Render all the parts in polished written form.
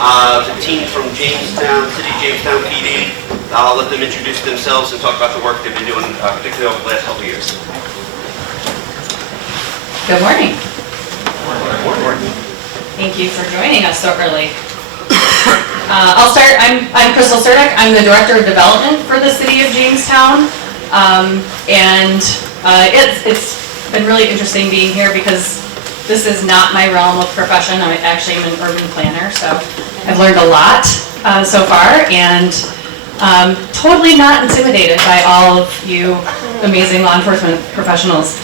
the team from Jamestown, City of Jamestown PD. I'll let them introduce themselves and talk about the work they've been doing, particularly over the last couple of years. Good morning. Good morning. Thank you for joining us so early. I'll start. I'm Crystal Surdick. I'm the Director of Development for the City of Jamestown. It's been really interesting being here because this is not my realm of profession. I actually am an urban planner, so I've learned a lot so far, and totally not intimidated by all of you amazing law enforcement professionals.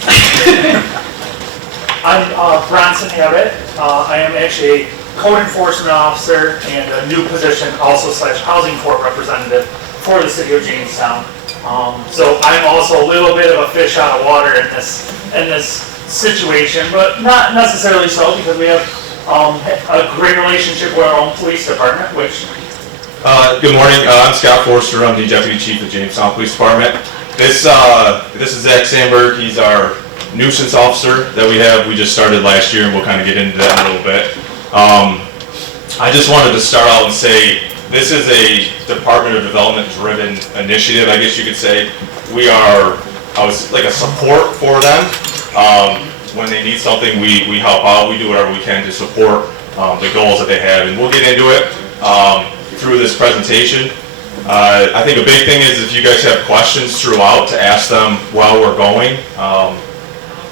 I'm Bronson Abbott. I am actually a code enforcement officer and a new position also / housing court representative for the City of Jamestown. So I'm also a little bit of a fish out of water in this situation, but not necessarily so because we have a great relationship with our own police department, which... Good morning, I'm Scott Forster. I'm the Deputy Chief of Jamestown Police Department. This is Zach Sandberg. He's our nuisance officer that we have. We just started last year, and we'll kind of get into that in a little bit. I just wanted to start out and say this is a Department of Development driven initiative, I guess you could say. We are like a support for them. When they need something, we help out. We do whatever we can to support the goals that they have, and we'll get into it through this presentation. I think a big thing is if you guys have questions throughout to ask them while we're going.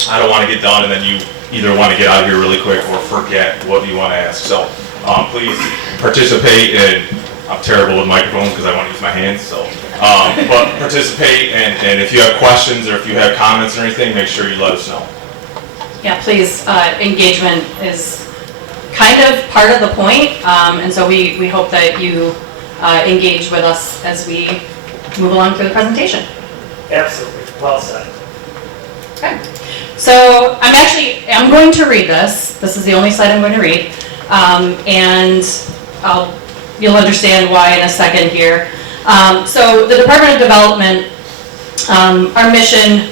I don't want to get done and then you either want to get out of here really quick or forget what you want to ask. So please participate, and I'm terrible with microphones because I want to use my hands. So, but participate, and if you have questions or if you have comments or anything, make sure you let us know. Yeah, please. Engagement is kind of part of the point, and so we hope that you engage with us as we move along through the presentation. Absolutely. Well said. Okay. So I'm going to read this. This is the only slide I'm going to read, and you'll understand why in a second here. So the Department of Development, our mission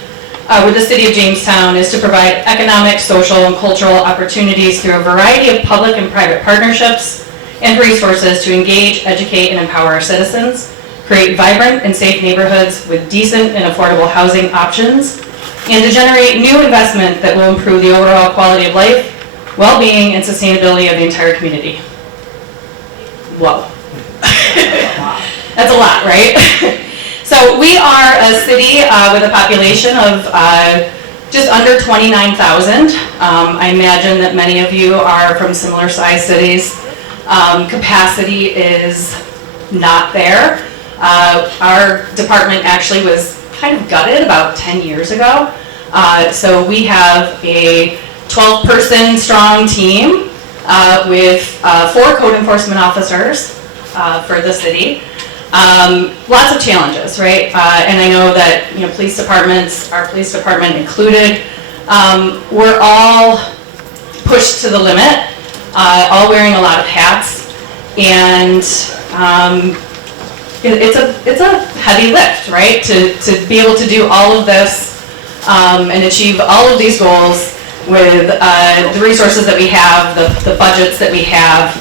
with the City of Jamestown is to provide economic, social, and cultural opportunities through a variety of public and private partnerships and resources to engage, educate, and empower our citizens, create vibrant and safe neighborhoods with decent and affordable housing options, and to generate new investment that will improve the overall quality of life, well-being, and sustainability of the entire community. Whoa. That's a lot, right? So we are a city with a population of just under 29,000. I imagine that many of you are from similar sized cities. Capacity is not there. Our department actually was kind of gutted about 10 years ago. So we have a 12-person strong team with 4 code enforcement officers for the city. Lots of challenges, right? And I know that police departments, our police department included, we're all pushed to the limit, all wearing a lot of hats, and it's a heavy lift, right? To be able to do all of this and achieve all of these goals with the resources that we have, the budgets that we have,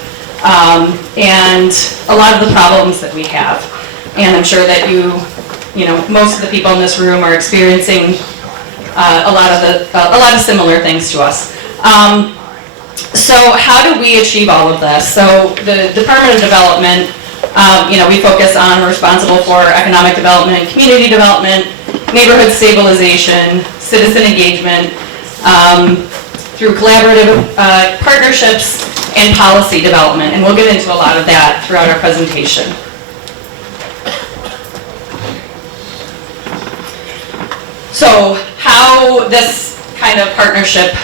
and a lot of the problems that we have. And I'm sure that most of the people in this room are experiencing a lot of similar things to us. So how do we achieve all of this? So the Department of Development, we focus on responsible for economic development and community development, neighborhood stabilization, citizen engagement, through collaborative partnerships and policy development. And we'll get into a lot of that throughout our presentation. So how this kind of partnership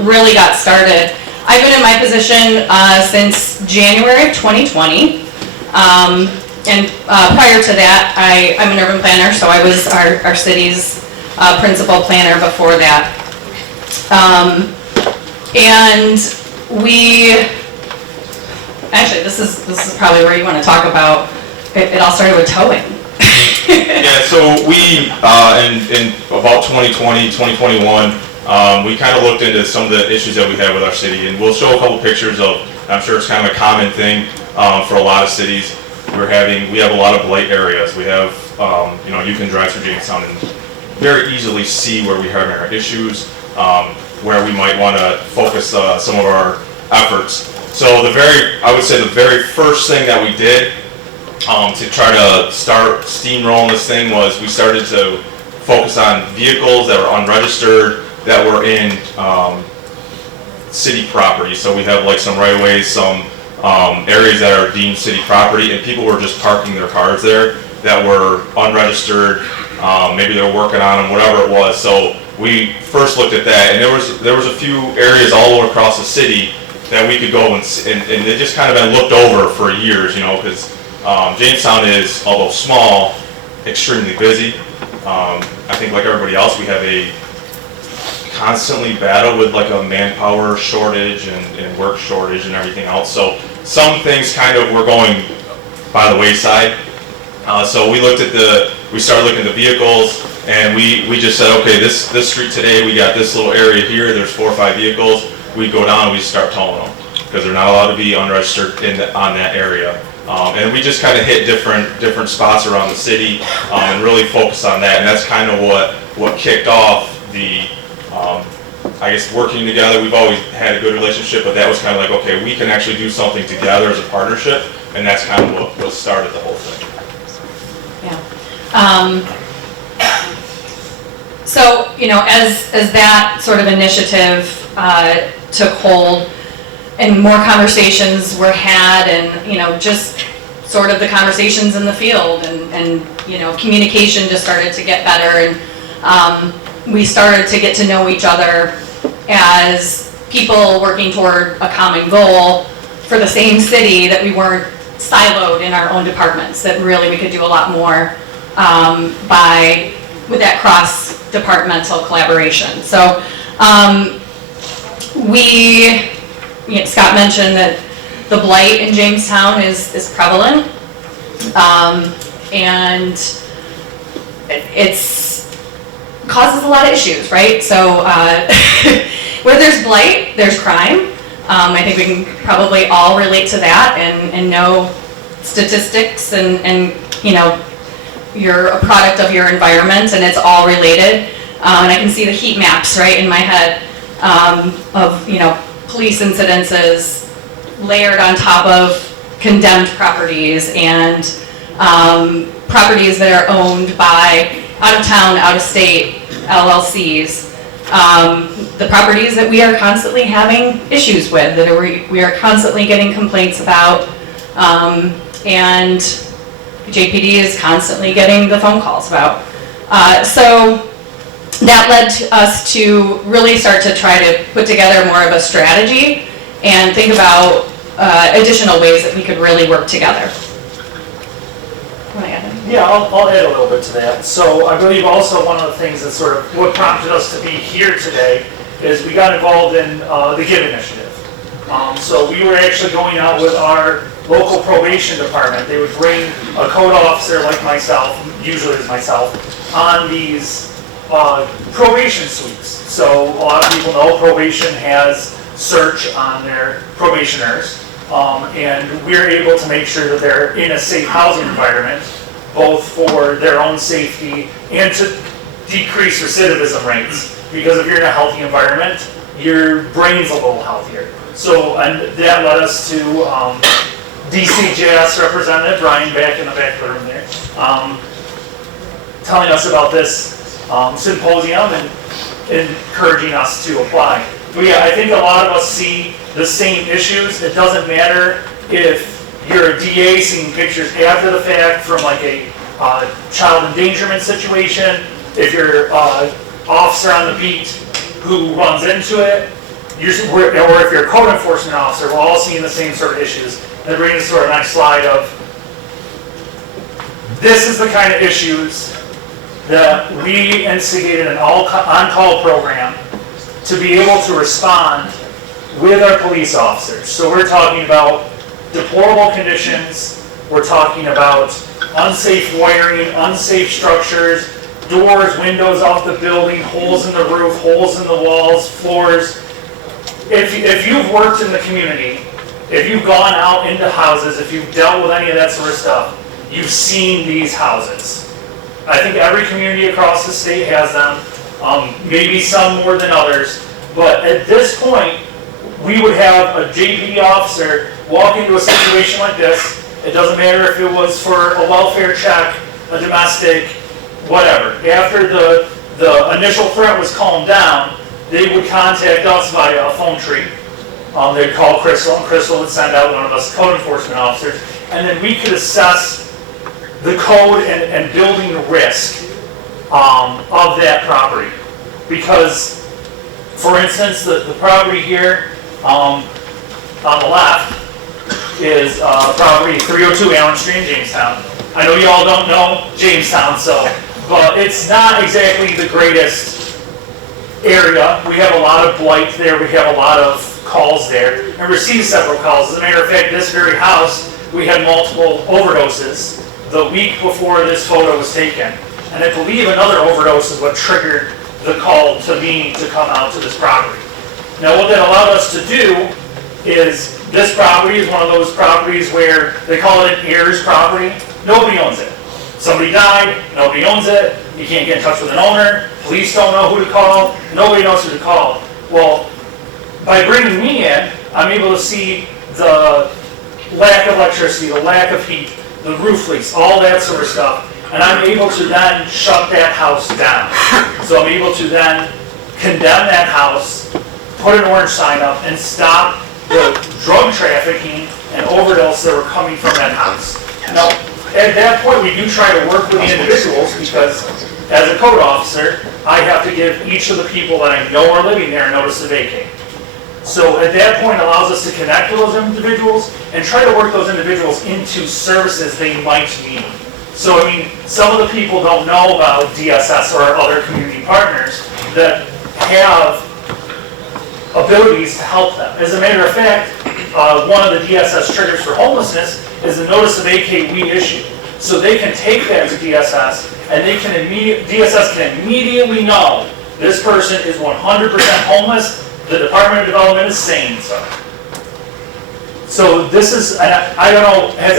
really got started. I've been in my position since January of 2020. And prior to that, I'm an urban planner, so I was our city's principal planner before that. And actually, this is probably where you want to talk about. It all started with towing. Yeah, so we in about 2020, 2021, we kind of looked into some of the issues that we have with our city, and we'll show a couple pictures of. I'm sure it's kind of a common thing. for a lot of cities. We have a lot of blight areas. We have, you can drive through Jamestown and very easily see where we have our issues, where we might want to focus some of our efforts. So I would say the very first thing that we did to try to start steamrolling this thing was we started to focus on vehicles that were unregistered that were in city property. So we have like some right-of-ways, some areas that are deemed city property, and people were just parking their cars there that were unregistered. Maybe they were working on them, whatever it was. So we first looked at that, and there was a few areas all over across the city that we could go and it just kind of been looked over for years, because Jamestown is, although small, extremely busy. I think like everybody else, we have a constantly battle with like a manpower shortage and work shortage and everything else. So some things kind of were going by the wayside. So we started looking at the vehicles, and we just said, okay, this street today, we got this little area here, there's 4 or 5 vehicles. We'd go down and we'd start towing them, because they're not allowed to be unregistered on that area. And we just kind of hit different spots around the city and really focused on that. And that's kind of what kicked off the, I guess, working together. We've always had a good relationship, but that was kind of like, okay, we can actually do something together as a partnership, and that's kind of what started the whole thing. Yeah. So, as that sort of initiative took hold, and more conversations were had, and just sort of the conversations in the field, and communication just started to get better, and we started to get to know each other as people working toward a common goal for the same city, that we weren't siloed in our own departments, that really we could do a lot more with that cross-departmental collaboration. So Scott mentioned that the blight in Jamestown is prevalent, and it's causes a lot of issues, right? So where there's blight, there's crime. I think we can probably all relate to that and know statistics, and you're a product of your environment, and it's all related. And I can see the heat maps right in my head of police incidences layered on top of condemned properties, and properties that are owned by out-of-town, out-of-state LLCs. The properties that we are constantly having issues with, that we are constantly getting complaints about, and JPD is constantly getting the phone calls about. So that led to us to really start to try to put together more of a strategy and think about additional ways that we could really work together. Yeah, I'll add a little bit to that. So I believe also one of the things that sort of what prompted us to be here today is we got involved in the GIVE initiative. So we were actually going out with our local probation department. They would bring a code officer like myself, usually it's myself, on these probation sweeps. So a lot of people know probation has search on their probationers, and we're able to make sure that they're in a safe housing environment, both for their own safety and to decrease recidivism rates. Because if you're in a healthy environment, your brain's a little healthier. So, and that led us to DCJS representative, Brian, back in the back of the room there, telling us about this symposium and encouraging us to apply. But yeah, I think a lot of us see the same issues. It doesn't matter if you're a DA seeing pictures after the fact from like a child endangerment situation, if you're an officer on the beat who runs into it, or if you're a code enforcement officer, we're all seeing the same sort of issues. That brings us to our next slide of, this is the kind of issues that we instigated an on-call program to be able to respond with our police officers. So we're talking about deplorable conditions, we're talking about unsafe wiring, unsafe structures, doors, windows off the building, holes in the roof, holes in the walls, floors. If you've worked in the community if you've gone out into houses, if you've dealt with any of that sort of stuff, you've seen these houses. I think every community across the state has them, maybe some more than others, but at this point, we would have a JPD officer walk into a situation like this. It doesn't matter if it was for a welfare check, a domestic, whatever. After the initial threat was calmed down, they would contact us via a phone tree. They'd call Crystal, and Crystal would send out one of us code enforcement officers, and then we could assess the code and building risk of that property. Because, for instance, the property here on the left is property 302 Allen Street in Jamestown. I know you all don't know Jamestown, but it's not exactly the greatest area. We have a lot of blight there, we have a lot of calls there, and received several calls. As a matter of fact, this very house, we had multiple overdoses the week before this photo was taken. And I believe another overdose is what triggered the call to me to come out to this property. Now what that allowed us to do is, this property is one of those properties where they call it an heirs property. Nobody owns it. Somebody died, nobody owns it, you can't get in touch with an owner, police don't know who to call, nobody knows who to call. Well, by bringing me in, I'm able to see the lack of electricity, the lack of heat, the roof leaks, all that sort of stuff, and I'm able to then shut that house down. So I'm able to then condemn that house, put an orange sign up, and stop the drug trafficking and overdose that were coming from that house. Now, at that point, we do try to work with the individuals because, as a code officer, I have to give each of the people that I know are living there a notice to vacate. So at that point, it allows us to connect with those individuals and try to work those individuals into services they might need. So, I mean, some of the people don't know about DSS or our other community partners that have abilities to help them. As a matter of fact, one of the DSS triggers for homelessness is a notice to vacate we issue. So they can take that to DSS, and they can DSS can immediately know this person is 100% homeless. The Department of Development is saying so. So this is, I don't know, has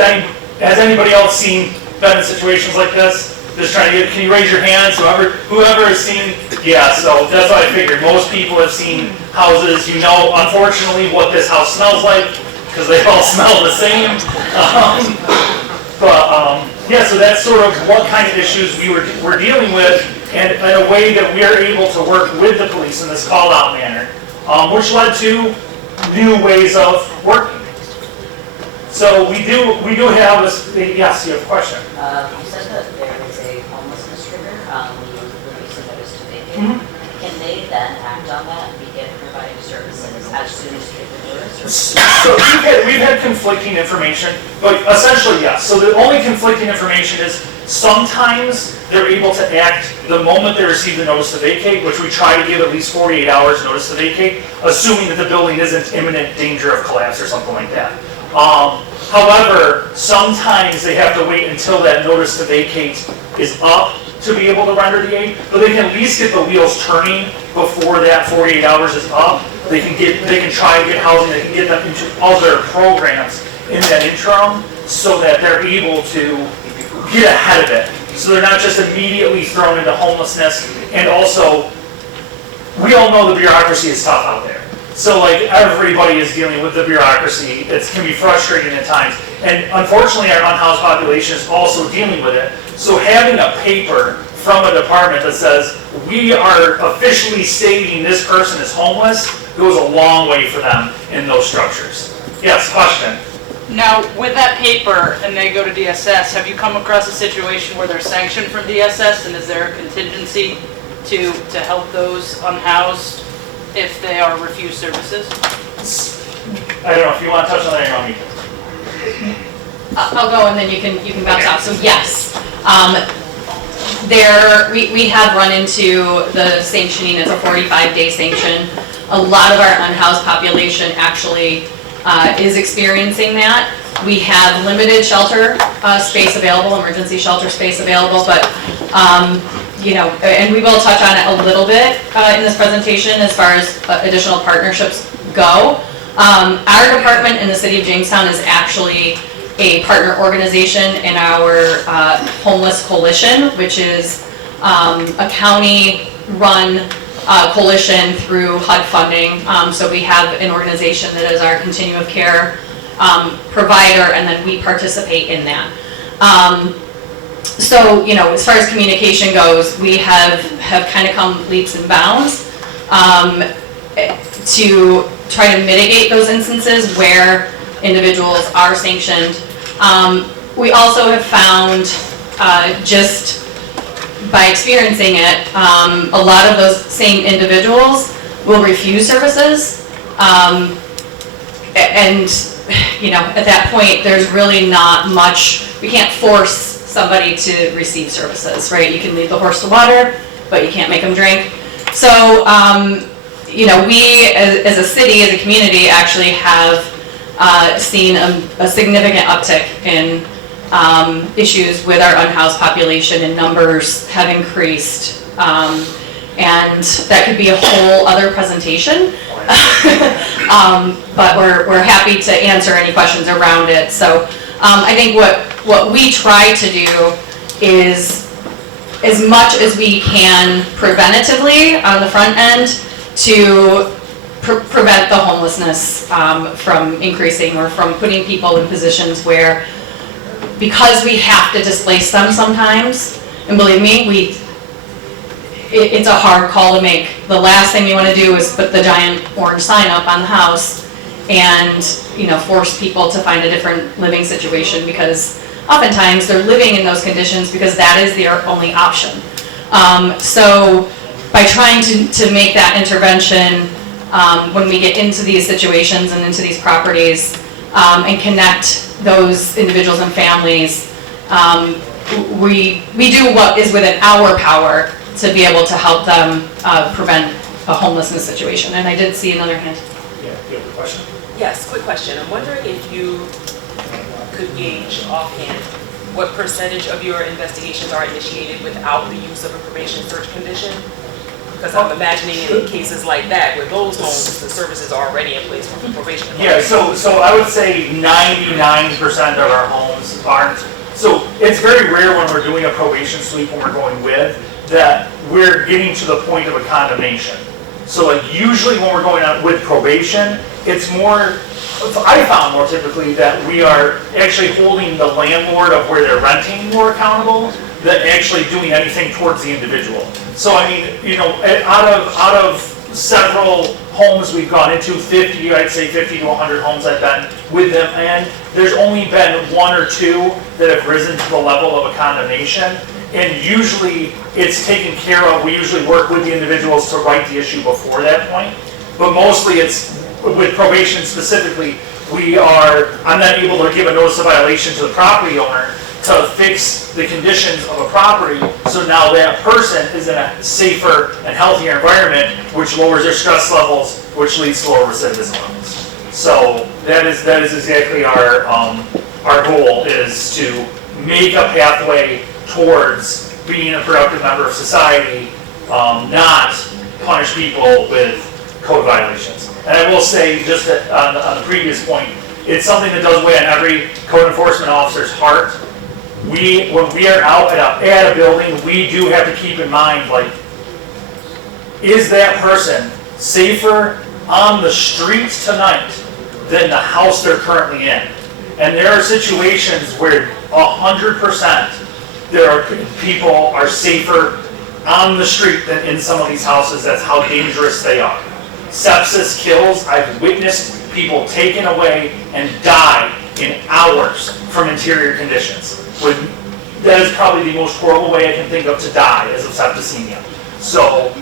anybody else been in situations like this? Just trying to can you raise your hands? Whoever has seen, yeah, so that's what I figured. Most people have seen houses, you know, unfortunately, what this house smells like, because they all smell the same. Yeah, so that's sort of what kind of issues we're dealing with, and in a way that we are able to work with the police in this call-out manner, which led to new ways of working. So we do have this, yes, you have a question? You said that there is a homelessness trigger when you release a notice to vacate. Can they then act on that and begin providing services as soon as trigger notice? So we've had conflicting information, but essentially yes. So the only conflicting information is sometimes they're able to act the moment they receive the notice to vacate, which we try to give at least 48 hours notice to vacate, assuming that the building isn't imminent danger of collapse or something like that. However, sometimes they have to wait until that notice to vacate is up to be able to render the aid, but they can at least get the wheels turning before that 48 hours is up. They can try and get housing, they can get them into other programs in that interim so that they're able to get ahead of it. So they're not just immediately thrown into homelessness. And also, we all know the bureaucracy is tough out there. So like everybody is dealing with the bureaucracy. It can be frustrating at times. And unfortunately our unhoused population is also dealing with it. So having a paper from a department that says, we are officially stating this person is homeless, goes a long way for them in those structures. Yes, question? Now, with that paper and they go to DSS, have you come across a situation where they're sanctioned from DSS, and is there a contingency to help those unhoused if they are refused services? I don't know if you want to touch on that or not. I'll go and then you can bounce off. So yes, we have run into the sanctioning. It's a 45-day sanction. A lot of our unhoused population actually is experiencing that. We have limited shelter space available, emergency shelter space available, but you know, and we will touch on it a little bit in this presentation as far as additional partnerships go. Our department in the city of Jamestown is actually a partner organization in our Homeless Coalition, which is a county-run coalition through HUD funding. So we have an organization that is our continuum of care provider, and then we participate in that. So, you know, as far as communication goes, we have kind of come leaps and bounds to try to mitigate those instances where individuals are sanctioned. We also have found, just by experiencing it, a lot of those same individuals will refuse services. And, you know, at that point, there's really not much, we can't force somebody to receive services, right? You can lead the horse to water, but you can't make them drink. So, you know, we as a city, as a community, actually have seen a significant uptick in issues with our unhoused population, and numbers have increased. And that could be a whole other presentation. But we're happy to answer any questions around it. So I think what we try to do is, as much as we can preventatively on the front end, to prevent the homelessness from increasing, or from putting people in positions where, because we have to displace them sometimes, and believe me, it's a hard call to make. The last thing you want to do is put the giant orange sign up on the house and, you know, force people to find a different living situation, because oftentimes they're living in those conditions because that is their only option. So by trying to make that intervention when we get into these situations and into these properties, and connect those individuals and families, we do what is within our power to be able to help them prevent a homelessness situation. And I did see another hand. Yeah, you have a question? Yes, quick question. I'm wondering if you could gauge offhand what percentage of your investigations are initiated without the use of a probation search condition? Because I'm imagining in cases like that, where those homes, the services are already in place for probation. Yeah, so I would say 99% of our homes aren't. So it's very rare when we're doing a probation sweep, when we're going with, that we're getting to the point of a condemnation. So like usually when we're going on with probation, it's more, I found more typically that we are actually holding the landlord of where they're renting more accountable than actually doing anything towards the individual. So I mean, you know, out of several homes we've gone into, 50, I'd say 50 to 100 homes I've been with them, and there's only been one or two that have risen to the level of a condemnation. And usually it's taken care of. We usually work with the individuals to right the issue before that point. But mostly it's, with probation specifically, I'm not able to give a notice of violation to the property owner to fix the conditions of a property, so now that person is in a safer and healthier environment, which lowers their stress levels, which leads to lower recidivism levels. So that is exactly our goal, is to make a pathway towards being a productive member of society, not punish people with code violations. And I will say, just on the previous point, it's something that does weigh on every code enforcement officer's heart. When we are out at a building, we do have to keep in mind, like, is that person safer on the streets tonight than the house they're currently in? And there are situations where 100% people are safer on the street than in some of these houses. That's how dangerous they are. Sepsis kills. I've witnessed people taken away and die in hours from interior conditions. That is probably the most horrible way I can think of to die, is of septicemia. So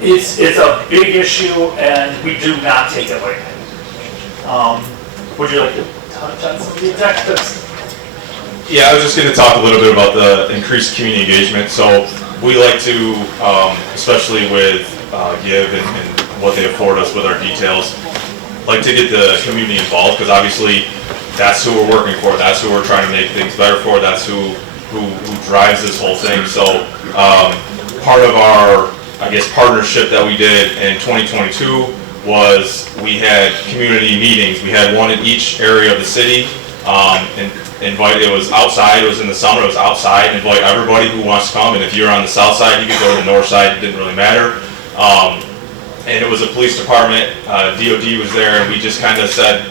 it's a big issue, and we do not take it lightly. Would you like to touch on some of the objectives? Yeah, I was just going to talk a little bit about the increased community engagement. So we like to, especially with GIVE and what they afford us with our details, like to get the community involved, because obviously that's who we're working for, that's who we're trying to make things better for, that's who drives this whole thing. So part of our, I guess, partnership that we did in 2022 was we had community meetings. We had one in each area of the city, and it was outside, it was in the summer, it was outside, invite everybody who wants to come, and if you're on the south side, you could go to the north side, it didn't really matter. And it was a police department, DOD was there, and we just kind of said,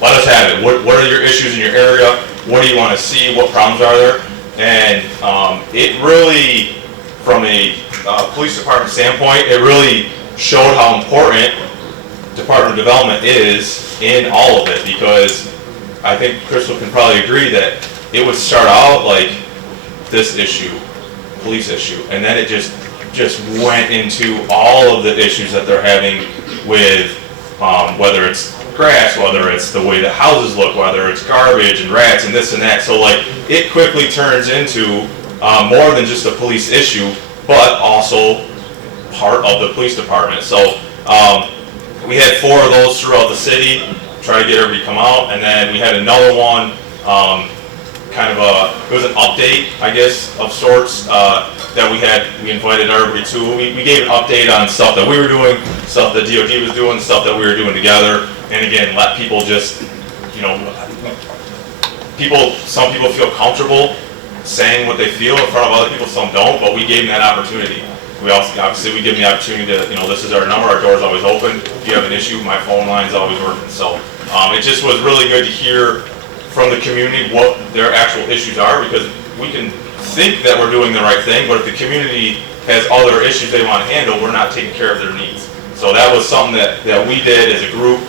let us have it. What are your issues in your area? What do you want to see? What problems are there? And it really, from a police department standpoint, it really showed how important department development is in all of it, because I think Crystal can probably agree that it would start out like this issue, police issue, and then it just went into all of the issues that they're having with whether it's grass, whether it's the way the houses look, whether it's garbage and rats and this and that. So like it quickly turns into more than just a police issue, but also part of the police department. So we had 4 of those throughout the city, try to get everybody to come out, and then we had another one, it was an update, I guess, of sorts, that we invited everybody to. We gave an update on stuff that we were doing, stuff that DOD was doing, stuff that we were doing together, and again, let people just, some people feel comfortable saying what they feel in front of other people, some don't, but we gave them that opportunity. We also, obviously, we give them the opportunity to, this is our number, our door's always open. If you have an issue, my phone line's always working. So it just was really good to hear from the community what their actual issues are, because we can think that we're doing the right thing, but if the community has other issues they want to handle, we're not taking care of their needs. So that was something that we did as a group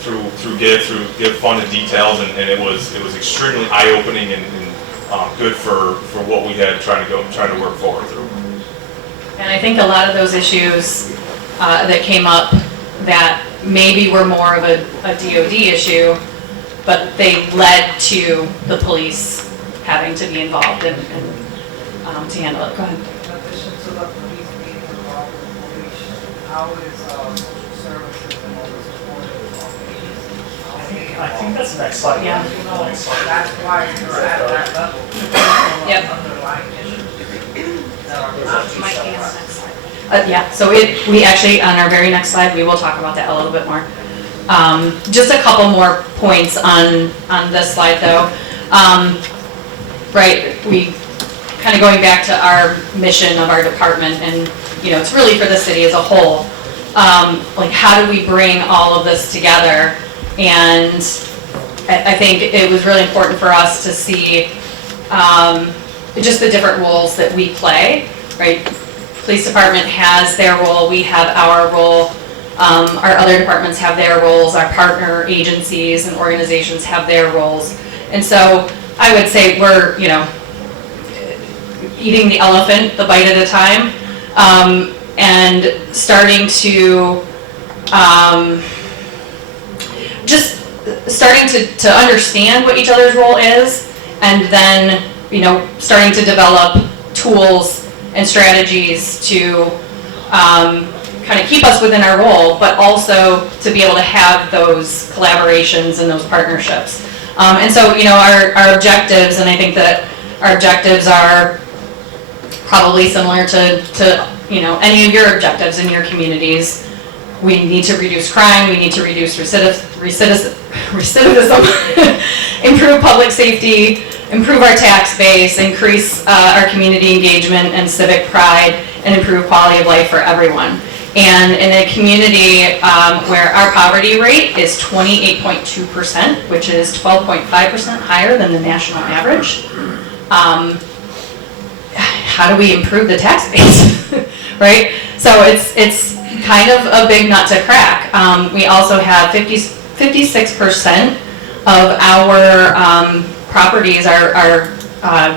through Give Funded Details, and it was extremely eye-opening and good for what we had trying to work forward through. And I think a lot of those issues that came up that maybe were more of a DOD issue, but they led to the police having to be involved and to handle it. Go ahead. In addition to the police being involved with police, how is social services and all the support of agencies? I think that's the next slide. Yeah. You know, that's why you're at that level. Yep. Underlying issues that are Might be on the next slide. Yeah, so we actually, on our very next slide, we will talk about that a little bit more. Just a couple more points on this slide though. Right, we kind of going back to our mission of our department, and it's really for the city as a whole. Like, how do we bring all of this together? And I think it was really important for us to see just the different roles that we play, right? Police department has their role, we have our role, our other departments have their roles, our partner agencies and organizations have their roles. And so I would say we're, eating the elephant, the bite at a time, and starting to, just starting to understand what each other's role is, and then, starting to develop tools and strategies to kind of keep us within our role, but also to be able to have those collaborations and those partnerships. And so, our objectives, and I think that our objectives are probably similar to any of your objectives in your communities. We need to reduce crime, we need to reduce recidivism, improve public safety, improve our tax base, increase our community engagement and civic pride, and improve quality of life for everyone. And in a community where our poverty rate is 28.2%, which is 12.5% higher than the national average, how do we improve the tax base, right? So it's kind of a big nut to crack. We also have 56% of our properties, our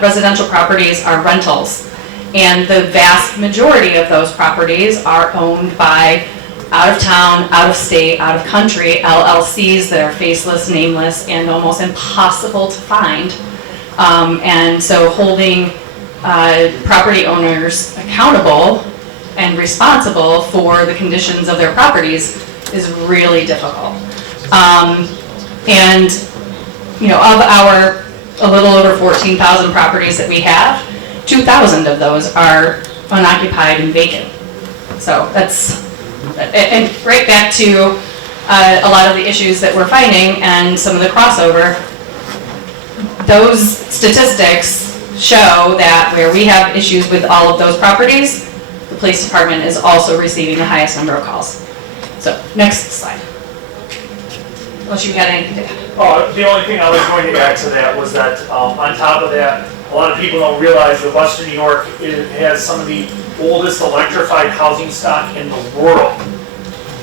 residential properties are rentals. And the vast majority of those properties are owned by out of town, out of state, out of country LLCs that are faceless, nameless, and almost impossible to find. And so holding property owners accountable and responsible for the conditions of their properties is really difficult. And of our a little over 14,000 properties that we have, 2,000 of those are unoccupied and vacant. So that's and right back to a lot of the issues that we're finding and some of the crossover, those statistics show that where we have issues with all of those properties, the police department is also receiving the highest number of calls. So, next slide. Unless you had anything to add. The only thing I was going to add to that was that on top of that, a lot of people don't realize that Western New York has some of the oldest electrified housing stock in the world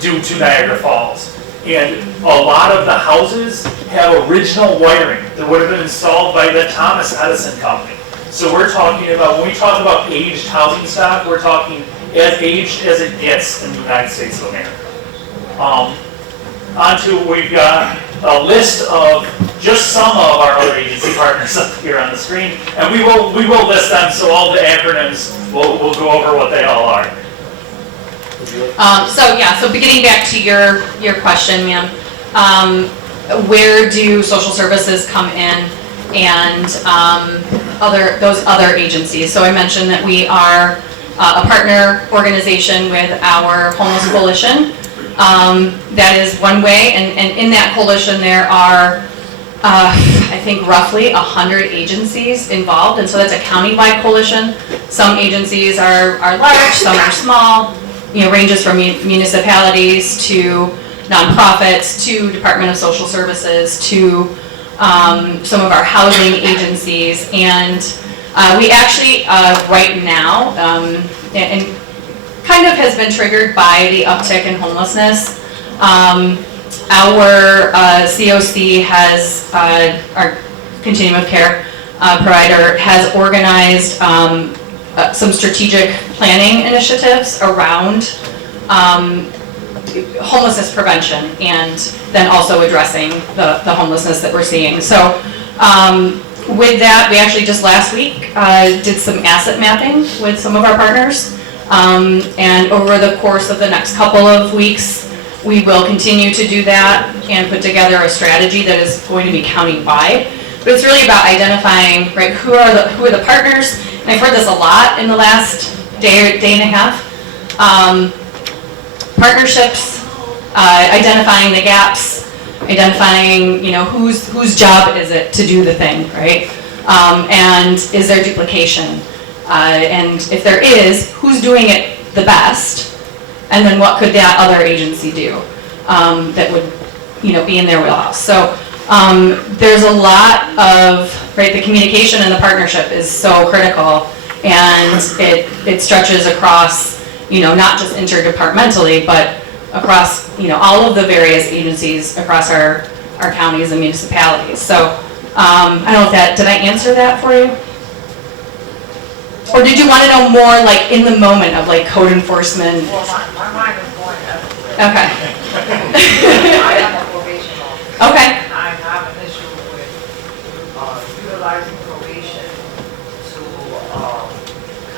due to Niagara Falls. And a lot of the houses have original wiring that would have been installed by the Thomas Edison Company. So we're talking about, when we talk about aged housing stock, we're talking as aged as it gets in the United States of America. We've got a list of just some of our other agency partners up here on the screen, and we will list them, so all the acronyms, we'll go over what they all are. So beginning back to your question, ma'am, where do social services come in and those other agencies? So I mentioned that we are a partner organization with our Homeless Coalition. That is one way, and in that coalition there are, I think, roughly 100 agencies involved, and so that's a county-wide coalition. Some agencies are large, some are small, ranges from municipalities to nonprofits to Department of Social Services to some of our housing agencies, and we actually right now, and kind of has been triggered by the uptick in homelessness. Our COC has, our continuum of care provider has organized some strategic planning initiatives around homelessness prevention and then also addressing the homelessness that we're seeing. So with that, we actually just last week did some asset mapping with some of our partners. And over the course of the next couple of weeks, we will continue to do that and put together a strategy that is going to be county-wide. But it's really about identifying, right, who are the partners, and I've heard this a lot in the last day and a half. Partnerships, identifying the gaps, identifying, whose job is it to do the thing, right? And is there duplication? And if there is, who's doing it the best? And then what could that other agency do that would, be in their wheelhouse? So there's a lot of, right, the communication and the partnership is so critical, and it stretches across, not just interdepartmentally, but across, all of the various agencies across our counties and municipalities. So I don't know if did I answer that for you? Or did you want to know more, like, in the moment of, like, code enforcement? Well, my mind is going everywhere. Okay. I am a probation officer. Okay. And I have an issue with utilizing probation to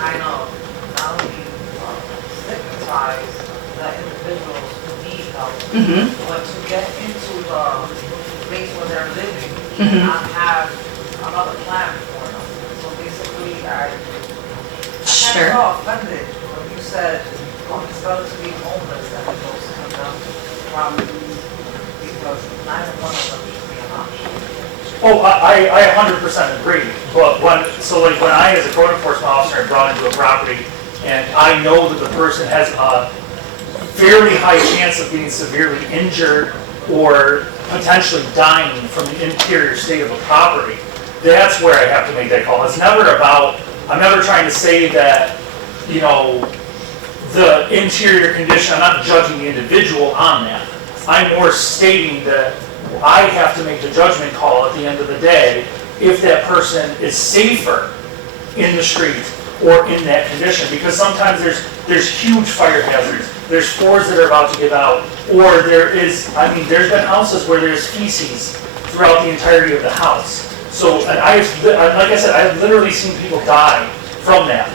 kind of not only stigmatize the individuals who need help, but to get into the place where they're living and not have another plan for them. So basically, I Sure. got offended when you said, it's better to be homeless than to go to them properties, because neither one of them should be an option. Oh, I 100% agree. But when I, as a code enforcement officer, am brought into a property and I know that the person has a very high chance of being severely injured or potentially dying from the interior state of a property, that's where I have to make that call. It's never about, I'm never trying to say that, the interior condition, I'm not judging the individual on that. I'm more stating that I have to make the judgment call at the end of the day if that person is safer in the street or in that condition. Because sometimes there's huge fire hazards. There's floors that are about to give out. Or there's been houses where there's feces throughout the entirety of the house. So, and like I said, I've literally seen people die from that,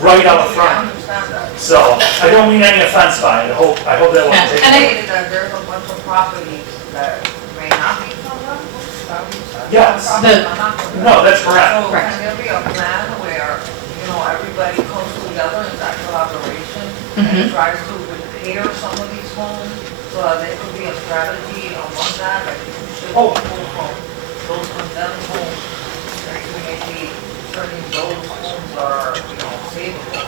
right out front. I understand that. So, I don't mean any offense by it. I hope that wasn't Yeah, taken. and I- Stated that there's a bunch of properties that may not be covered. Is that what you said? Yes. Some properties are not covered. No, that's correct. So Correct. can there be a plan where, everybody comes together in that collaboration and tries to cater some of these homes, so that there could be a strategy among that, like who should Oh. people from those condemned homes, and maybe turning those homes are, savable.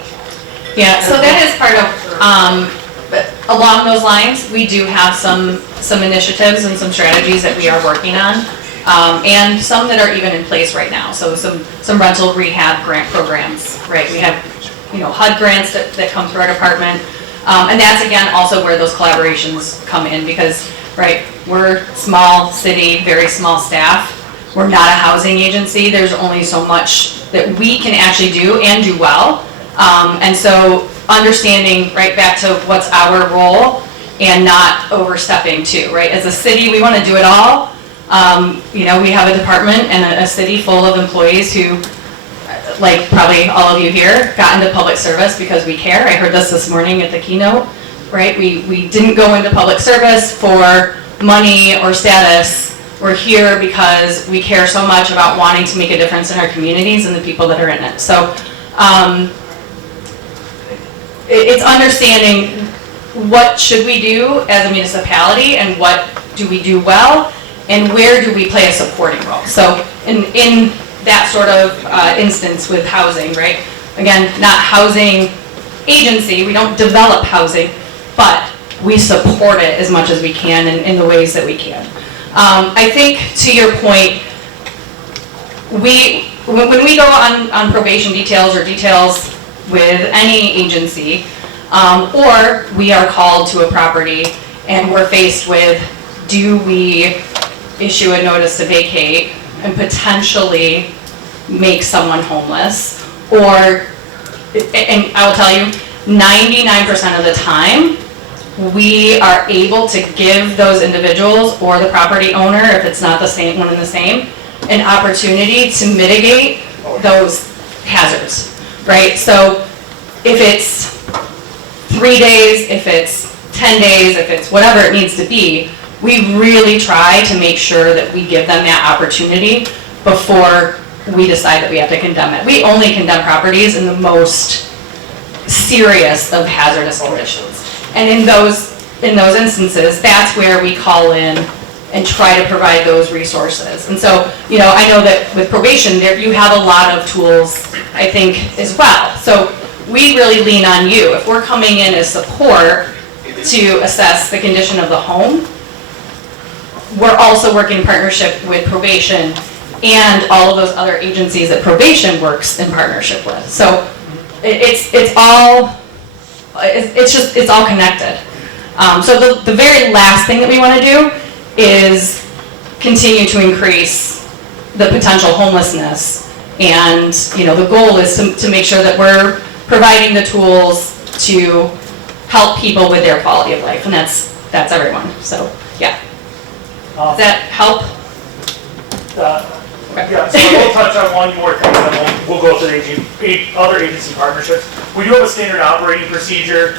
Yeah, so that is part of, but along those lines, we do have some initiatives and some strategies that we are working on, and some that are even in place right now. So some rental rehab grant programs, right? We have, HUD grants that come through our department, and that's again also where those collaborations come in because, right, we're small city, very small staff. We're not a housing agency. There's only so much that we can actually do and do well. And so understanding right back to what's our role and not overstepping too, right? As a city, we want to do it all. We have a department and a city full of employees who, like probably all of you here, got into public service because we care. I heard this morning at the keynote, right? We didn't go into public service for money or status. We're here because we care so much about wanting to make a difference in our communities and the people that are in it. So it's understanding what should we do as a municipality and what do we do well and where do we play a supporting role. So in that sort of instance with housing, right? Again, not housing agency, we don't develop housing, but we support it as much as we can in the ways that we can. I think to your point, when we go on probation details or details with any agency, or we are called to a property and we're faced with, do we issue a notice to vacate and potentially make someone homeless? Or, and I will tell you, 99% of the time, we are able to give those individuals or the property owner, if it's not the same, one and the same, an opportunity to mitigate those hazards, right? So if it's 3 days, if it's 10 days, if it's whatever it needs to be, we really try to make sure that we give them that opportunity before we decide that we have to condemn it. We only condemn properties in the most serious of hazardous conditions. And in those instances, that's where we call in and try to provide those resources. And so, I know that with probation, you have a lot of tools, I think, as well. So we really lean on you. If we're coming in as support to assess the condition of the home, we're also working in partnership with probation and all of those other agencies that probation works in partnership with. So it's all connected. So the very last thing that we want to do is continue to increase the potential homelessness. And, the goal is to make sure that we're providing the tools to help people with their quality of life. And that's everyone. So, yeah. Does that help? Yeah, so we'll touch on one more thing, and then we'll go to the other agency partnerships. We do have a standard operating procedure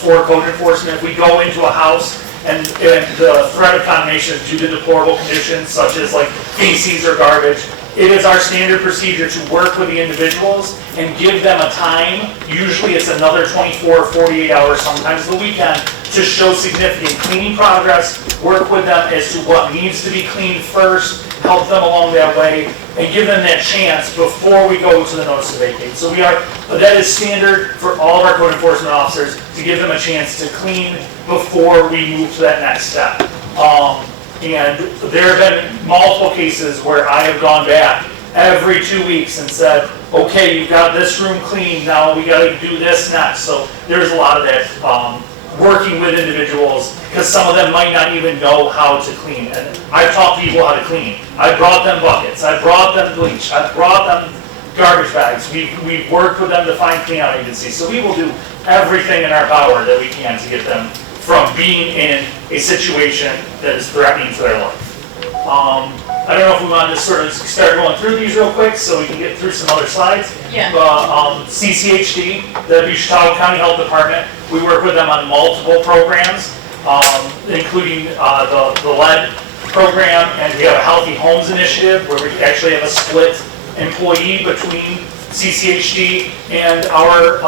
for code enforcement. If we go into a house and the threat of condemnation is due to deplorable conditions such as like feces or garbage, it is our standard procedure to work with the individuals and give them a time, usually it's another 24 or 48 hours, sometimes the weekend, to show significant cleaning progress, work with them as to what needs to be cleaned first, help them along that way, and give them that chance before we go to the notice to vacate. So that is standard for all of our code enforcement officers, to give them a chance to clean before we move to that next step. And there have been multiple cases where I have gone back every 2 weeks and said, okay, you've got this room clean, now we got to do this next. So there's a lot of that working with individuals, because some of them might not even know how to clean. And I've taught people how to clean. I brought them buckets, I brought them bleach, I brought them garbage bags. We've worked with them to find clean out agencies. So we will do everything in our power that we can to get them from being in a situation that is threatening to their life. I don't know if we want to sort of start going through these real quick so we can get through some other slides. Yeah. But CCHD, the Chicago County Health Department, we work with them on multiple programs, including the lead program, and we have a Healthy Homes Initiative where we actually have a split employee between CCHD and our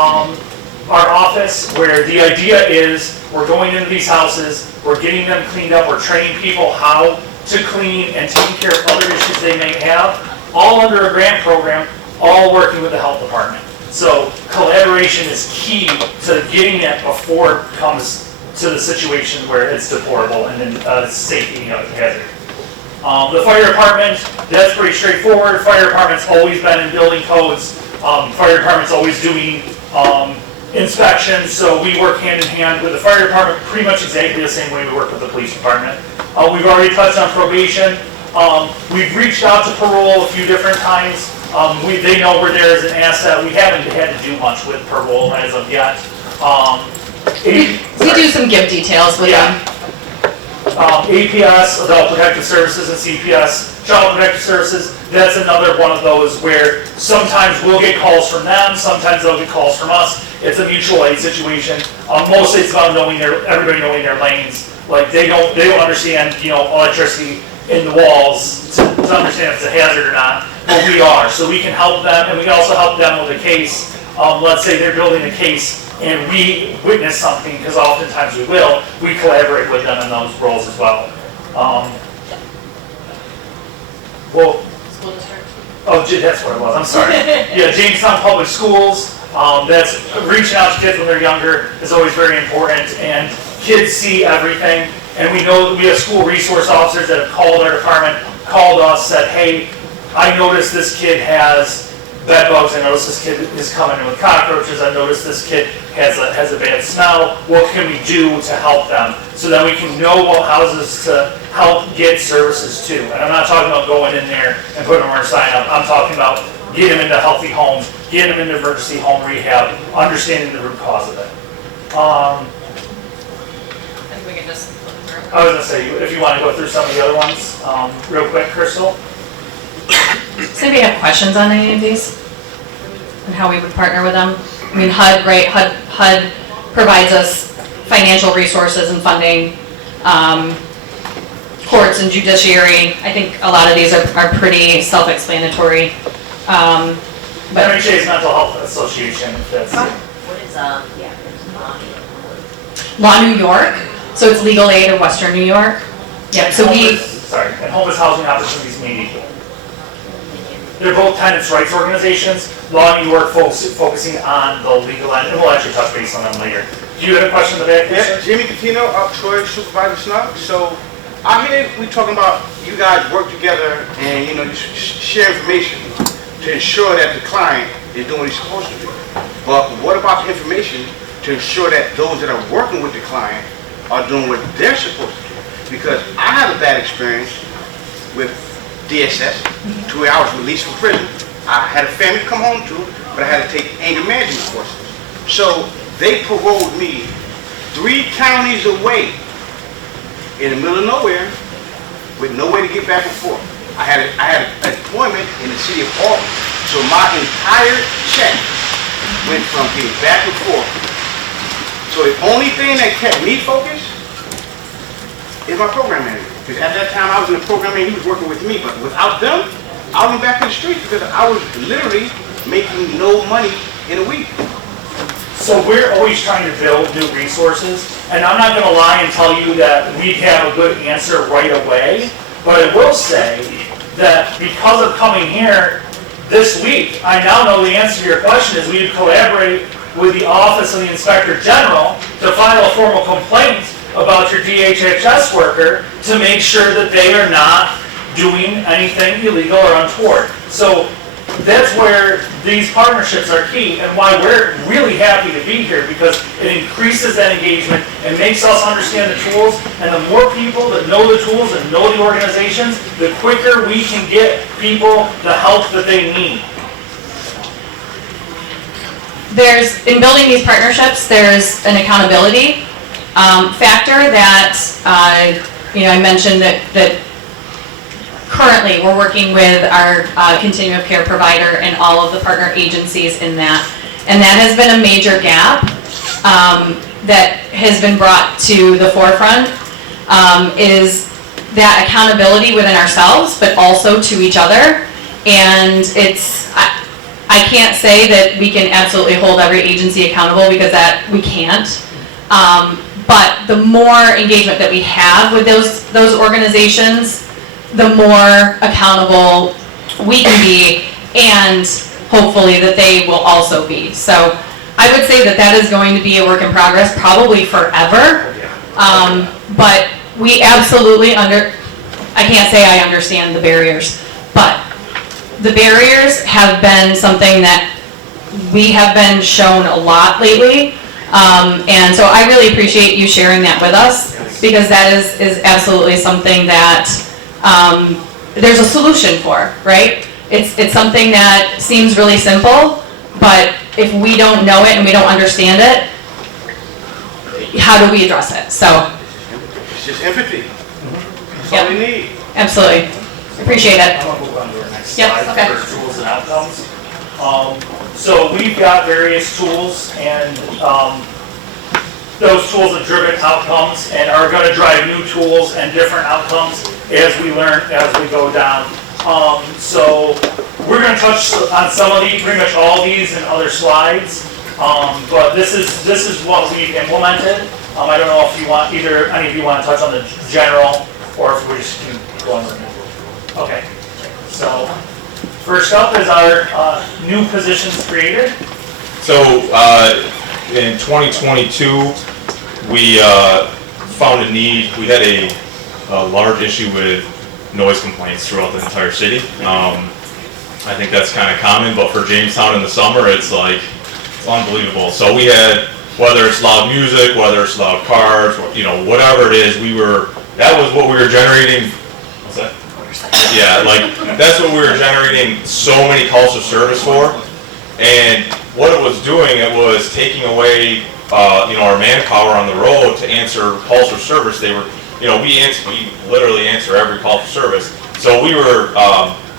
our office where the idea is we're going into these houses, we're getting them cleaned up, we're training people how to clean and taking care of other issues they may have, all under a grant program, all working with the health department. So collaboration is key to getting it before it comes to the situation where it's deplorable and then safety hazard. The fire department, that's pretty straightforward. Fire department's always been in building codes. Fire department's always doing inspections, so we work hand in hand with the fire department pretty much exactly the same way we work with the police department. We've already touched on probation. We've reached out to parole a few different times. They know we're there as an asset. We haven't had to do much with parole as of yet. We do some give details with them. APS, Adult Protective Services, and CPS, Child Protective Services, that's another one of those where sometimes we'll get calls from them, sometimes they'll get calls from us. It's a mutual aid situation. Mostly it's about everybody knowing their lanes. Like they don't understand, electricity in the walls to understand if it's a hazard or not, but we are. So we can help them, and we can also help them with a case. Let's say they're building a case and we witness something, because oftentimes we collaborate with them in those roles as well. School district. Oh, that's what it was, I'm sorry. Yeah, Jamestown Public Schools, that's reaching out to kids when they're younger is always very important, and kids see everything, and we know that we have school resource officers that have called our department, called us, said, hey, I noticed this kid has bed bugs, I noticed this kid is coming in with cockroaches, I noticed this kid has a bad smell, what can we do to help them? So that we can know what houses to help get services to. And I'm not talking about going in there and putting them on a sign up, I'm talking about getting them into healthy homes, getting them into emergency home rehab, understanding the root cause of it. I think we can just look through. I was gonna say, if you want to go through some of the other ones, real quick, Crystal. Does anybody have questions on any of these? And how we would partner with them? I mean, HUD, right, HUD provides us financial resources and funding, courts and judiciary. I think a lot of these are pretty self-explanatory. But MHA's Mental Health Association, that's What is, Law New York, so it's legal aid of Western New York. Yeah, so and Homeless Housing Opportunities Meeting. They're both tenants' rights organizations. Law New York focusing on the legal end, and we'll actually touch base on them later. Do you have a question in the back? Yeah, Jimmy Catino, Troy Supervisor Snug. So I hear we talking about you guys work together and you share information to ensure that the client is doing what he's supposed to do. But what about the information to ensure that those that are working with the client are doing what they're supposed to do? Because I had a bad experience with DSS, to where I was released from prison. I had a family to come home to, but I had to take anger management courses. So they paroled me 3 counties away in the middle of nowhere with no way to get back and forth. I had an employment in the city of Albany. So my entire check went from getting back and forth. So the only thing that kept me focused is my program manager. Because at that time I was in the program and he was working with me, but without them, I went back to the streets because I was literally making no money in a week. So we're always trying to build new resources, and I'm not gonna lie and tell you that we have a good answer right away, but I will say that because of coming here this week, I now know the answer to your question is we would collaborate with the Office of the Inspector General to file a formal complaint about your DHHS worker to make sure that they are not doing anything illegal or untoward. So that's where these partnerships are key and why we're really happy to be here, because it increases that engagement and makes us understand the tools, and the more people that know the tools and know the organizations, the quicker we can get people the help that they need. in building these partnerships, there's an accountability factor that, I mentioned that currently we're working with our continuum of care provider and all of the partner agencies in that. And that has been a major gap that has been brought to the forefront, is that accountability within ourselves, but also to each other. And I can't say that we can absolutely hold every agency accountable because that we can't. But the more engagement that we have with those organizations, the more accountable we can be, and hopefully that they will also be. So I would say that that is going to be a work in progress, probably forever. But we absolutely I can't say I understand the barriers, but the barriers have been something that we have been shown a lot lately. And so I really appreciate you sharing that with us, because that is absolutely something that there's a solution for, right? It's something that seems really simple, but if we don't know it and we don't understand it, how do we address it? So, It's just empathy. That's all we need. absolutely. Appreciate it. I'm gonna move on to our next Yep, slide okay. for tools and outcomes. So we've got various tools, and those tools have driven outcomes and are going to drive new tools and different outcomes as we learn, as we go down. So we're going to touch on some of these, pretty much all these in other slides. But this is what we've implemented. I don't know if you want, either any of you want to touch on the general, or if we just keep going with it. Okay. So first up is our new positions created. So in 2022, we found a need. We had a large issue with noise complaints throughout the entire city. I think that's kind of common, but for Jamestown in the summer, it's unbelievable. So we had, whether it's loud music, whether it's loud cars, whatever it is, that was what we were generating. What's that? Yeah, that's what we were generating so many calls of service for. And what it was doing, it was taking away, our manpower on the road to answer calls for service. We literally answer every call for service. So we were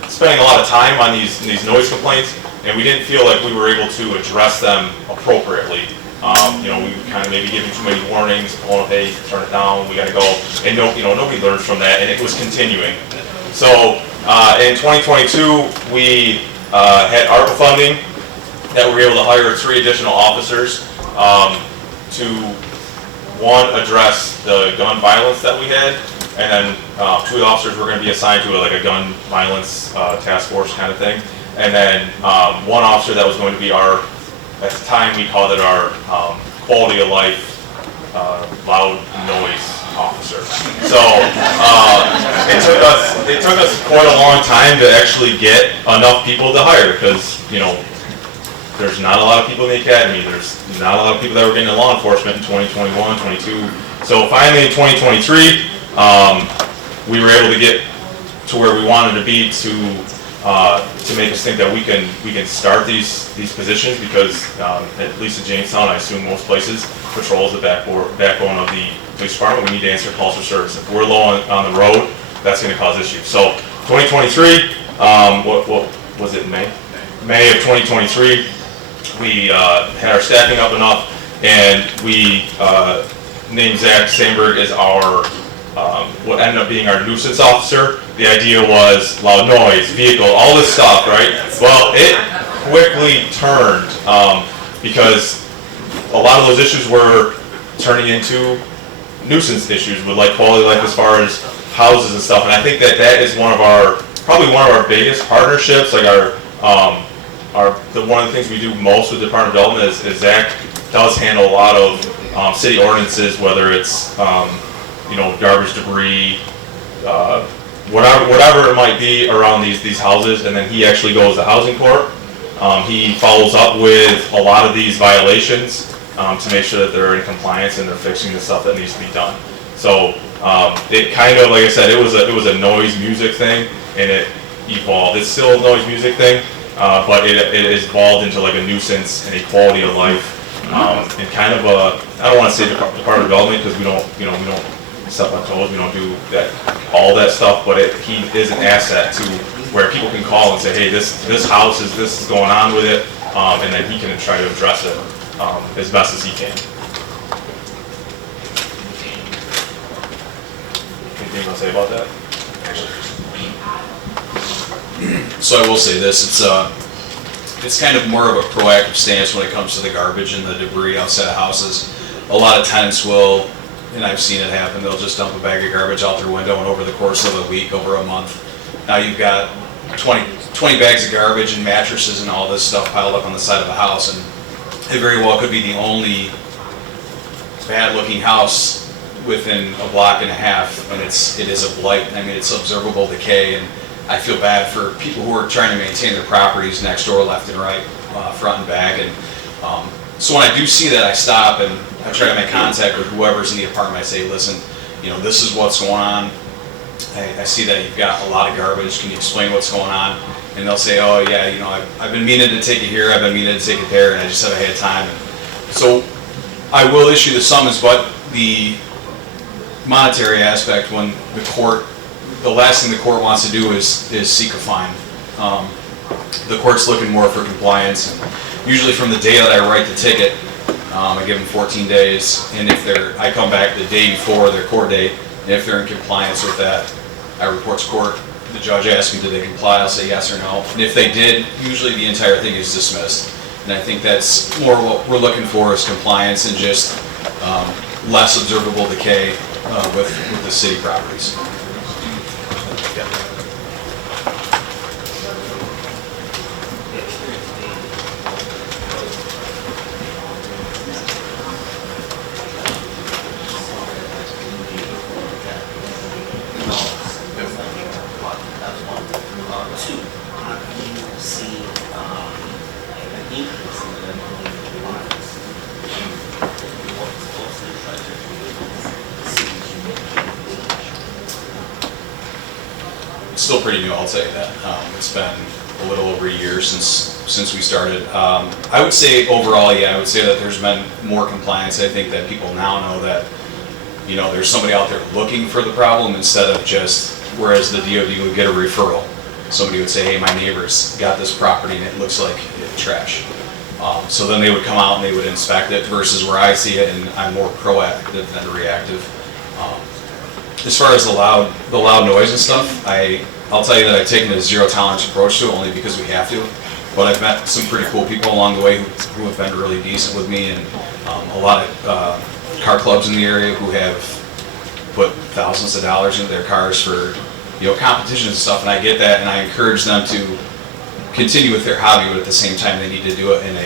spending a lot of time on these noise complaints, and we didn't feel like we were able to address them appropriately. We were kind of maybe giving too many warnings, oh, hey, turn it down, we gotta go. And nobody learned from that, and it was continuing. So in 2022, we had ARPA funding that we were able to hire 3 additional officers to, one, address the gun violence that we had, and then 2 officers were going to be assigned to a gun violence task force kind of thing, and then 1 officer that was going to be at the time we called it our quality of life loud noise officer. So it took us quite a long time to actually get enough people to hire, because there's not a lot of people in the academy. There's not a lot of people that were getting into law enforcement in 2021, 22. So finally in 2023, we were able to get to where we wanted to be to make us think that we can start these positions, because at least in Jamestown, I assume most places, patrol is the backbone of the police department. We need to answer calls for service. If we're low on the road, that's going to cause issues. So 2023, what was it, May of 2023, we had our staffing up enough, and we named Zach Sandberg as our what ended up being our nuisance officer. The idea was loud noise, vehicle, all this stuff, right? Well, it quickly turned because a lot of those issues were turning into nuisance issues with quality of life as far as houses and stuff. And I think that is probably one of our biggest partnerships. One of the things we do most with Department of Development is Zach does handle a lot of city ordinances, whether it's garbage, debris, whatever it might be around these houses, and then he actually goes to housing court. He follows up with a lot of these violations to make sure that they're in compliance and they're fixing the stuff that needs to be done. So it kind of, like I said, it was a noise music thing, and it evolved. It's still a noise music thing, but it evolved into a nuisance and a quality of life, and kind of I don't want to say Department of Development, because we don't step on toes, we don't do all that stuff, but he is an asset to where people can call and say, hey, this house this is going on with it, and then he can try to address it as best as he can. Anything you want to say about that? So I will say this, it's kind of more of a proactive stance when it comes to the garbage and the debris outside of houses. A lot of tenants will, and I've seen it happen, they'll just dump a bag of garbage out their window, and over the course of a week, over a month, now you've got 20 bags of garbage and mattresses and all this stuff piled up on the side of the house, and it very well could be the only bad-looking house within a block and a half, and it is a blight. I mean, it's observable decay, and I feel bad for people who are trying to maintain their properties next door, left and right, front and back, and so when I do see that, I stop and I try to make contact with whoever's in the apartment. I say, listen, this is what's going on. I see that you've got a lot of garbage. Can you explain what's going on? And they'll say, oh yeah, I've been meaning to take it here, I've been meaning to take it there, and I just haven't had time. And so I will issue the summons, but the monetary aspect, when the last thing the court wants to do is seek a fine. The court's looking more for compliance. And usually from the day that I write the ticket, I give them 14 days, and I come back the day before their court date, and if they're in compliance with that, I report to court. The judge asks me, did they comply? I'll say yes or no. And if they did, usually the entire thing is dismissed. And I think that's more what we're looking for, is compliance and just less observable decay with the city properties. Yeah. Still pretty new, I'll tell you that. It's been a little over a year since we started. I would say overall, yeah, I would say that there's been more compliance. I think that people now know that, there's somebody out there looking for the problem instead of just, whereas the DOD would get a referral. Somebody would say, hey, my neighbor's got this property and it looks like trash. So then they would come out and they would inspect it, versus where I see it and I'm more proactive than reactive. As far as the loud noise and stuff, I'll tell you that I've taken a zero tolerance approach to it, only because we have to. But I've met some pretty cool people along the way who have been really decent with me, and a lot of car clubs in the area who have put thousands of dollars into their cars for competitions and stuff. And I get that, and I encourage them to continue with their hobby, but at the same time they need to do it in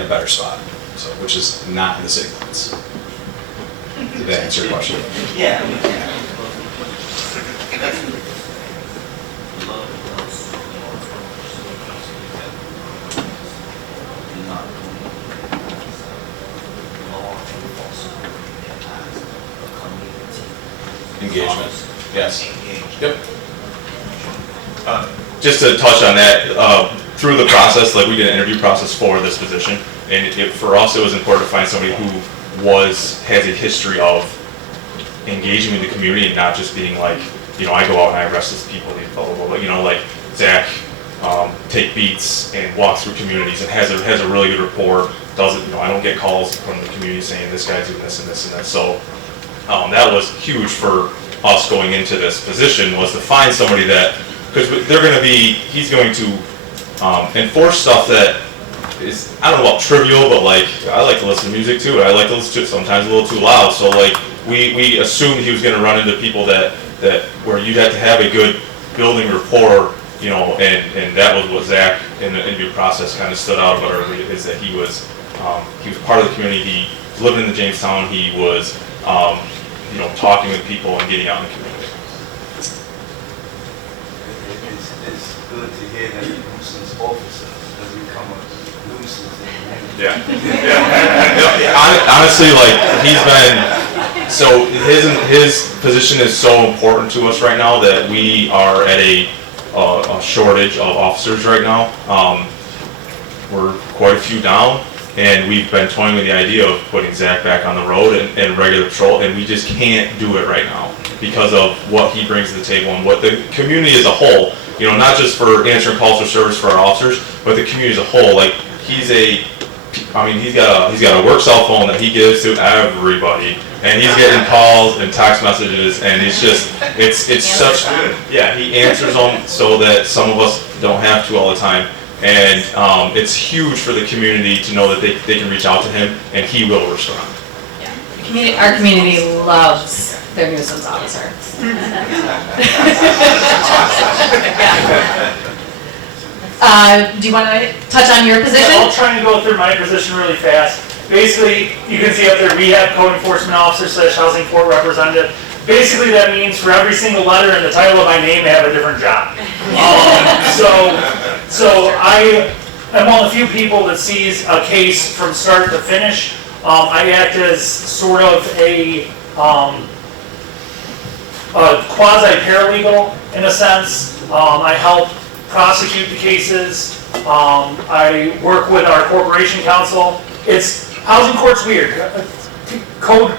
a better spot. So, which is not in the city limits. Did that answer your question? Yeah. Engagement. Yes. Yep. Just to touch on that, through the process, like we did an interview process for this position, and for us it was important to find somebody who has a history of engaging with the community and not just being like, I go out and I arrest these people, blah, blah, blah, but like Zach, take beats and walk through communities and has a really good rapport. Doesn't, I don't get calls from the community saying this guy's doing this and this and that. So that was huge for us going into this position, was to find somebody that, because he's going to enforce stuff that is, I don't know about trivial, but like, I like to listen to music too, and I like to listen to it sometimes a little too loud. So like, we assumed he was going to run into people that where you'd have to have a good building rapport, and that was what Zach in the interview process kind of stood out about early, is that he was part of the community. He lived in the Jamestown. He was, talking with people and getting out in the community. It's good to hear that nuisance officer has become a nuisance. Yeah. Honestly, like, he's been, so his position is so important to us right now that we are at a shortage of officers right now. We're quite a few down, and we've been toying with the idea of putting Zach back on the road and regular patrol, and we just can't do it right now because of what he brings to the table and what the community as a whole, not just for answering calls for service for our officers, but the community as a whole. Like, he's got a work cell phone that he gives to everybody, and he's getting calls and text messages, and it's such, yeah, he answers them so that some of us don't have to all the time. And it's huge for the community to know that they can reach out to him and he will respond. Our community loves their nuisance officer. Do you want to touch on your position? I'll try and go through my position really fast. Basically, you can see up there, we have code enforcement officer / housing court representative. Basically, that means for every single letter in the title of my name, I have a different job. So I am one of the few people that sees a case from start to finish. I act as sort of a quasi-paralegal in a sense. I help prosecute the cases. I work with our corporation counsel. Housing court's weird. Code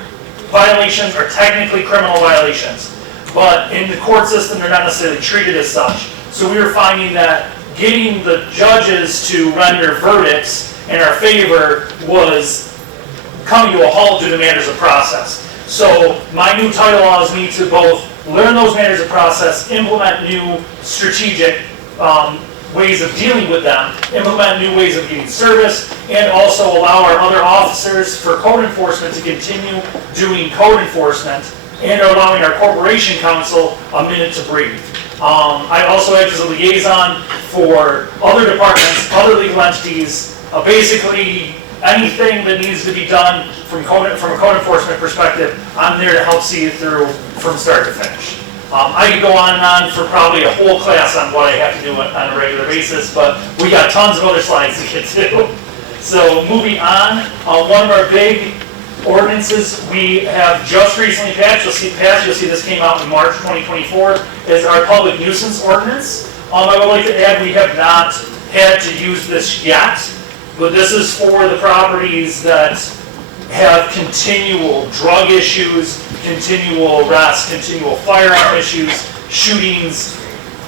violations are technically criminal violations, but in the court system, they're not necessarily treated as such. So we were finding that getting the judges to render verdicts in our favor was coming to a halt due to matters of process. So my new title allows me to both learn those matters of process, implement new strategic ways of dealing with them, implement new ways of getting service, and also allow our other officers for code enforcement to continue doing code enforcement, and allowing our corporation counsel a minute to breathe. I also act as a liaison for other departments, other legal entities, basically anything that needs to be done from a code enforcement perspective, I'm there to help see it through from start to finish. I could go on and on for probably a whole class on what I have to do on a regular basis, but we got tons of other slides to get to. So moving on, one of our big ordinances we have just recently passed, you'll see this came out in March 2024, is our public nuisance ordinance. I would like to add, we have not had to use this yet, but this is for the properties that have continual drug issues, continual arrests, continual firearm issues, shootings.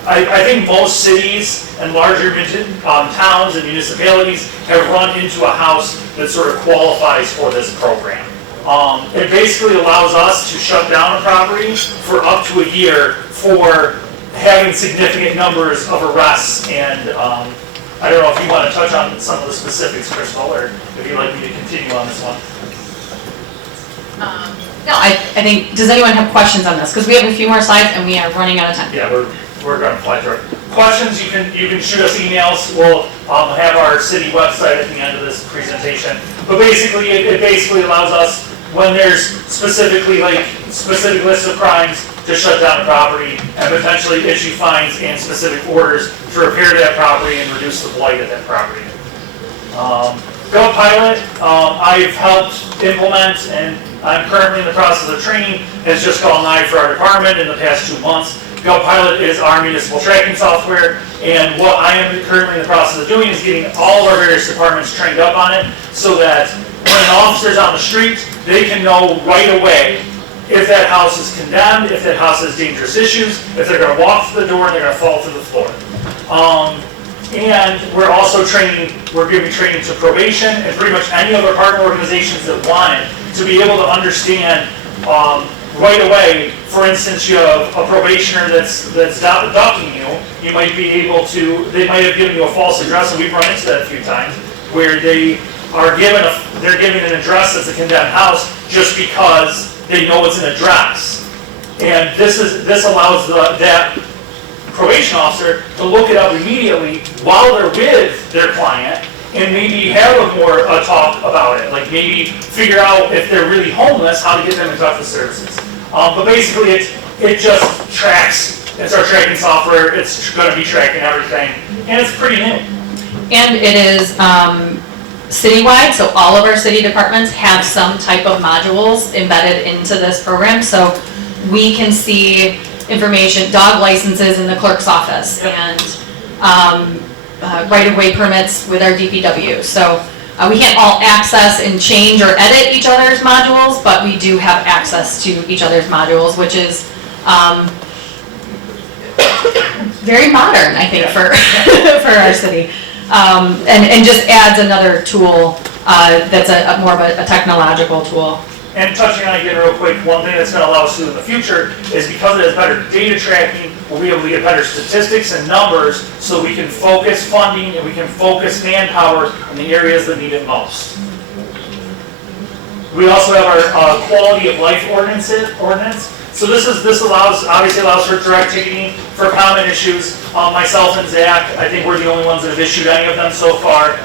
I think most cities and larger towns and municipalities have run into a house that sort of qualifies for this program. It basically allows us to shut down a property for up to a year for having significant numbers of arrests. And I don't know if you want to touch on some of the specifics, Crystal, or if you'd like me to continue on this one. No, I think, does anyone have questions on this? Because we have a few more slides and we are running out of time. Yeah, we're going to fly through it. Questions, you can shoot us emails. We'll have our city website at the end of this presentation. But basically, it basically allows us, when there's specific lists of crimes, to shut down a property and potentially issue fines and specific orders to repair that property and reduce the blight of that property. Go Pilot, I've helped implement, and I'm currently in the process of training. It's just gone live for our department in the past 2 months. Go Pilot is our municipal tracking software, and what I am currently in the process of doing is getting all of our various departments trained up on it, so that when an officer's on the street, they can know right away if that house is condemned, if that house has dangerous issues, if they're going to walk through the door and they're going to fall through the floor. And we're also giving training to probation and pretty much any of our partner organizations that want it to be able to understand right away. For instance, you have a probationer that's ducking you. You might be able to. They might have given you a false address, and we've run into that a few times, where they're given an address that's a condemned house just because they know it's an address. And this allows that probation officer to look it up immediately while they're with their client and maybe have a talk about it. Like maybe figure out if they're really homeless, how to get them in touch with services. But basically it just tracks, it's our tracking software, it's going to be tracking everything, and it's pretty new. And it is citywide, so all of our city departments have some type of modules embedded into this program, so we can see information, dog licenses in the clerk's office, and right-of-way permits with our DPW. So we can't all access and change or edit each other's modules, but we do have access to each other's modules, which is very modern, I think, for our city. And just adds another tool that's more of a technological tool. And touching on again real quick, one thing that's going to allow us to do in the future is because it has better data tracking, we'll be able to get better statistics and numbers so we can focus funding and we can focus manpower in the areas that need it most. We also have our quality of life ordinance. So this obviously allows for direct ticketing for common issues. Myself and Zach, I think we're the only ones that have issued any of them so far.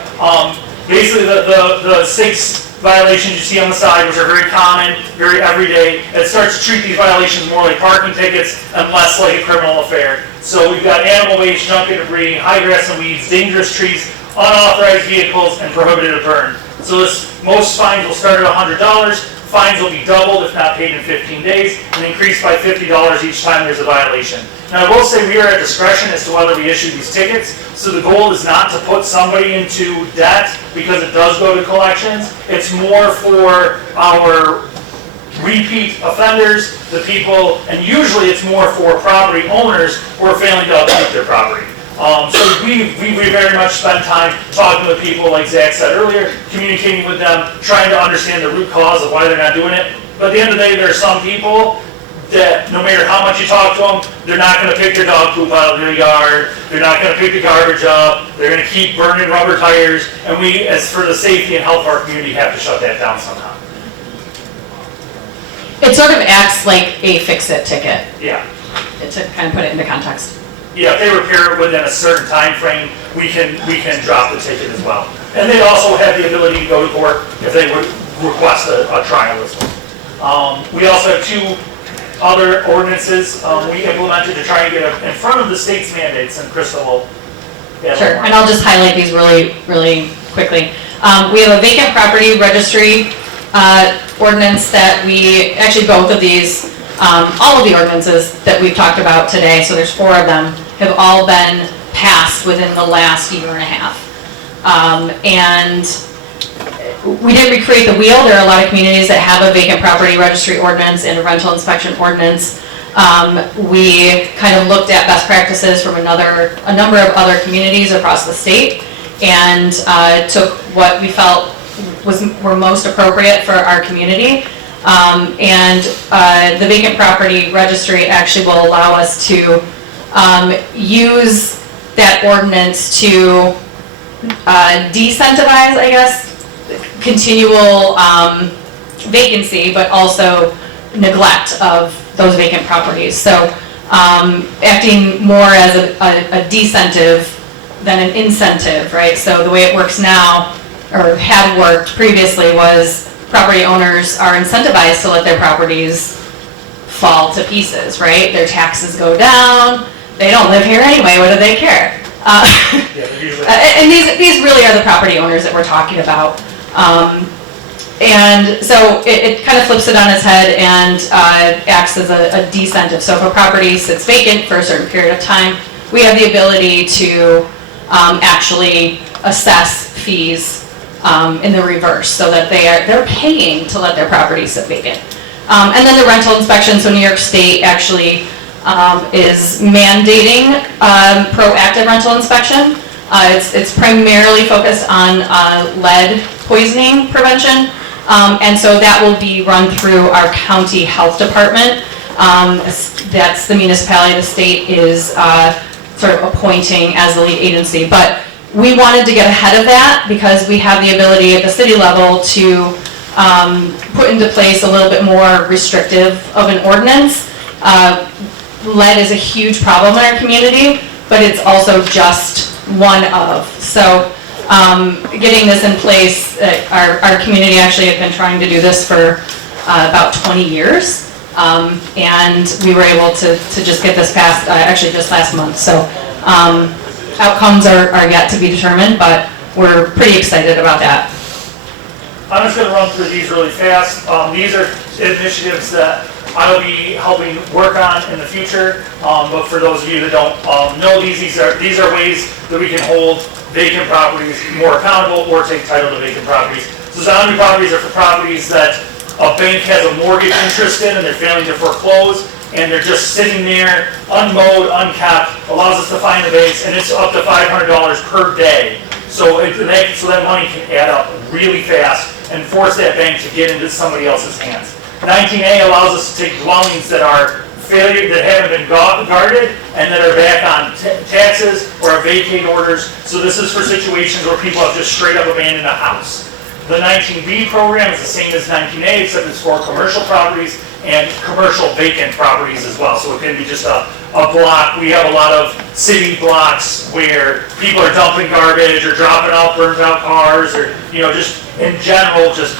Basically, the 6 violations you see on the side, which are very common, very everyday, it starts to treat these violations more like parking tickets and less like a criminal affair. So we've got animal waste, junk and debris, high grass and weeds, dangerous trees, unauthorized vehicles, and prohibited burn. So most fines will start at $100. Fines will be doubled if not paid in 15 days, and increased by $50 each time there's a violation. Now I will say we are at discretion as to whether we issue these tickets, so the goal is not to put somebody into debt because it does go to collections. It's more for our repeat offenders, the people, and usually it's more for property owners who are failing to upkeep their property. So we very much spend time talking with people, like Zach said earlier, communicating with them, trying to understand the root cause of why they're not doing it. But at the end of the day, there are some people that no matter how much you talk to them, they're not going to pick their dog poop out of their yard, they're not going to pick the garbage up, they're going to keep burning rubber tires, and we, as for the safety and health of our community, have to shut that down somehow. It sort of acts like a fix-it ticket, Yeah. to kind of put it into context. Yeah, if they repair it within a certain time frame, we can drop the ticket as well. And they also have the ability to go to court if they would request a trial as well. We also have 2 other ordinances we implemented to try and get in front of the state's mandates, and Krista will. Sure, and I'll just highlight these really, really quickly. We have a vacant property registry ordinance that actually both of these, all of the ordinances that we've talked about today, so there's 4 of them, have all been passed within the last year and a half. And we didn't recreate the wheel. There are a lot of communities that have a vacant property registry ordinance and a rental inspection ordinance. We kind of looked at best practices from a number of other communities across the state and took what we felt were most appropriate for our community. The vacant property registry actually will allow us to use that ordinance to decentivize, I guess, continual vacancy, but also neglect of those vacant properties. So acting more as a decentive than an incentive, right? So the way it works now, or had worked previously, was property owners are incentivized to let their properties fall to pieces, right? Their taxes go down, they don't live here anyway, what do they care? And these really are the property owners that we're talking about. And so it kind of flips it on its head and acts as a decentive. So if a property sits vacant for a certain period of time, we have the ability to actually assess fees in the reverse, so that they're paying to let their property sit vacant. And then the rental inspection, so New York State actually is mandating proactive rental inspection. It's primarily focused on lead poisoning prevention, and so that will be run through our county health department. That's the municipality the state is sort of appointing as the lead agency. But we wanted to get ahead of that because we have the ability at the city level to put into place a little bit more restrictive of an ordinance. Lead is a huge problem in our community, but it's also just one of. So getting this in place, our community actually had been trying to do this for about 20 years. And we were able to just get this passed actually just last month. So outcomes are yet to be determined, but we're pretty excited about that. I'm just going to run through these really fast. These are initiatives that I'll be helping work on in the future. But for those of you that don't know these are ways that we can hold vacant properties more accountable or take title to vacant properties. So zombie properties are for properties that a bank has a mortgage interest in and they're failing to foreclose, and they're just sitting there, unmowed, unkept, allows us to find the banks, and it's up to $500 per day. So that money can add up really fast, and force that bank to get into somebody else's hands. 19A allows us to take dwellings that are failure, that haven't been guarded, and that are back on taxes or vacate orders. So this is for situations where people have just straight up abandoned a house. The 19B program is the same as 19A, except it's for commercial properties and commercial vacant properties as well. So it can be just a block. We have a lot of city blocks where people are dumping garbage or dropping out burned out cars, or just in general, just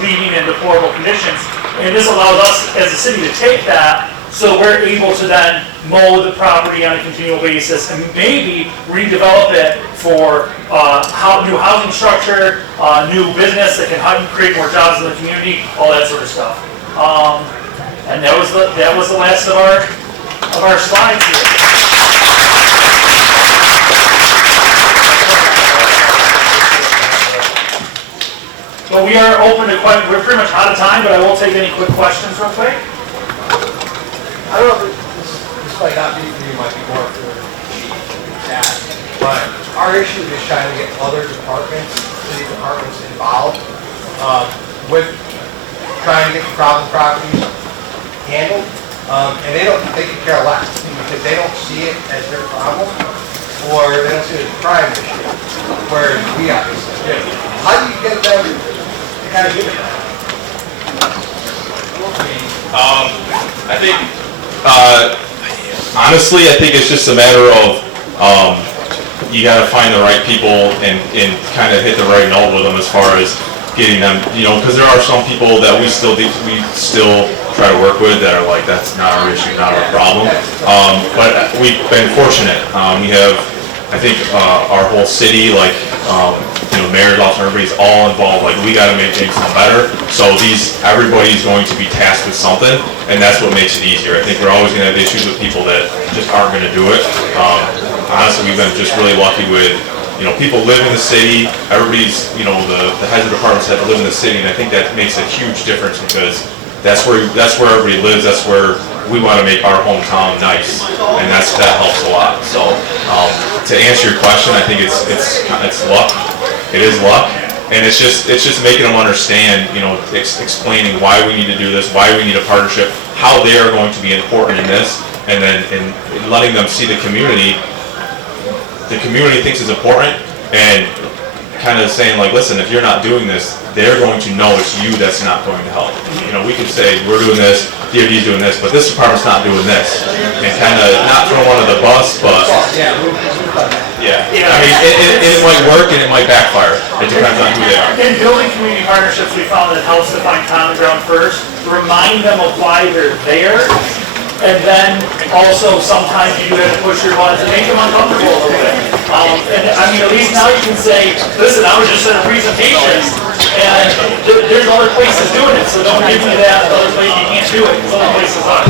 leaving in deplorable conditions. And this allows us as a city to take that, so we're able to then mow the property on a continual basis and maybe redevelop it for new housing structure, new business that can create more jobs in the community, all that sort of stuff. And that was the last of our slides here. But we are open to we're pretty much out of time, but I will take any quick questions real quick. I don't know if this might not be for you, might be more for that, but our issue is trying to get other departments, city departments involved with trying to get the problem properties handled, and they can care less because they don't see it as their problem, or they don't see it as a crime issue, whereas we obviously do. How do you get them to kind of do that? I think, honestly, I think it's just a matter of, you gotta find the right people and kind of hit the right note with them as far as getting them, because there are some people that we still try to work with that are like, that's not our issue, not our problem. But we've been fortunate. We have, I think, our whole city, like, mayor's office, everybody's all involved. Like, we got to make things better. So everybody's going to be tasked with something, and that's what makes it easier. I think we're always going to have issues with people that just aren't going to do it. Honestly, we've been just really lucky with, people live in the city. Everybody's, the heads of departments have to live in the city, and I think that makes a huge difference because that's where everybody lives. That's where we want to make our hometown nice, and that helps a lot. So to answer your question, I think it's luck. It is luck, and it's just making them understand, explaining why we need to do this, why we need a partnership, how they are going to be important in this, and then letting them see the community. The community thinks it's important, and kind of saying like, listen, if you're not doing this, they're going to know it's you that's not going to help. We could say we're doing this, DOD's doing this, but this department's not doing this, and kind of not throw one of the bus, but yeah. I mean, it might work and it might backfire. It depends on who they are. In building community partnerships, we found that it helps to find common ground first, remind them of why they're there, and then also sometimes you have to push your buttons and make them uncomfortable a little bit. And I mean, at least now you can say, listen, I was just at a presentation, and there's other places doing it, so don't give me that other place you can't do it, because other places are.